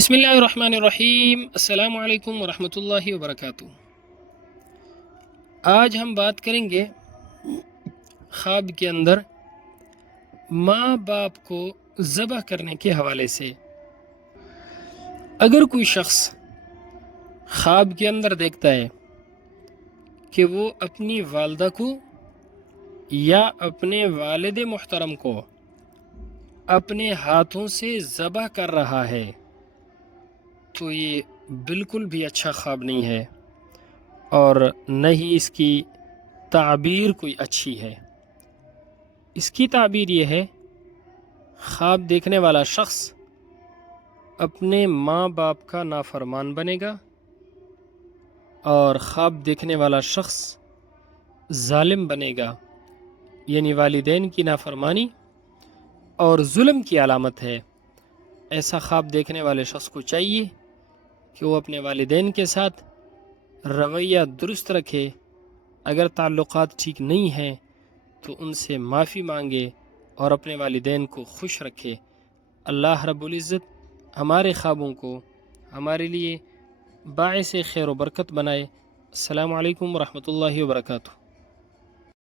بسم اللہ الرحمن الرحیم۔ السلام علیکم ورحمۃ اللہ وبرکاتہ۔ آج ہم بات کریں گے خواب کے اندر ماں باپ کو ذبح کرنے کے حوالے سے۔ اگر کوئی شخص خواب کے اندر دیکھتا ہے کہ وہ اپنی والدہ کو یا اپنے والد محترم کو اپنے ہاتھوں سے ذبح کر رہا ہے تو یہ بالکل بھی اچھا خواب نہیں ہے، اور نہ ہی اس کی تعبیر کوئی اچھی ہے۔ اس کی تعبیر یہ ہے، خواب دیکھنے والا شخص اپنے ماں باپ کا نافرمان بنے گا، اور خواب دیکھنے والا شخص ظالم بنے گا، یعنی والدین کی نافرمانی اور ظلم کی علامت ہے۔ ایسا خواب دیکھنے والے شخص کو چاہیے کہ وہ اپنے والدین کے ساتھ رویہ درست رکھے، اگر تعلقات ٹھیک نہیں ہیں تو ان سے معافی مانگے اور اپنے والدین کو خوش رکھے۔ اللہ رب العزت ہمارے خوابوں کو ہمارے لیے باعث خیر و برکت بنائے۔ السلام علیکم ورحمۃ اللہ وبرکاتہ۔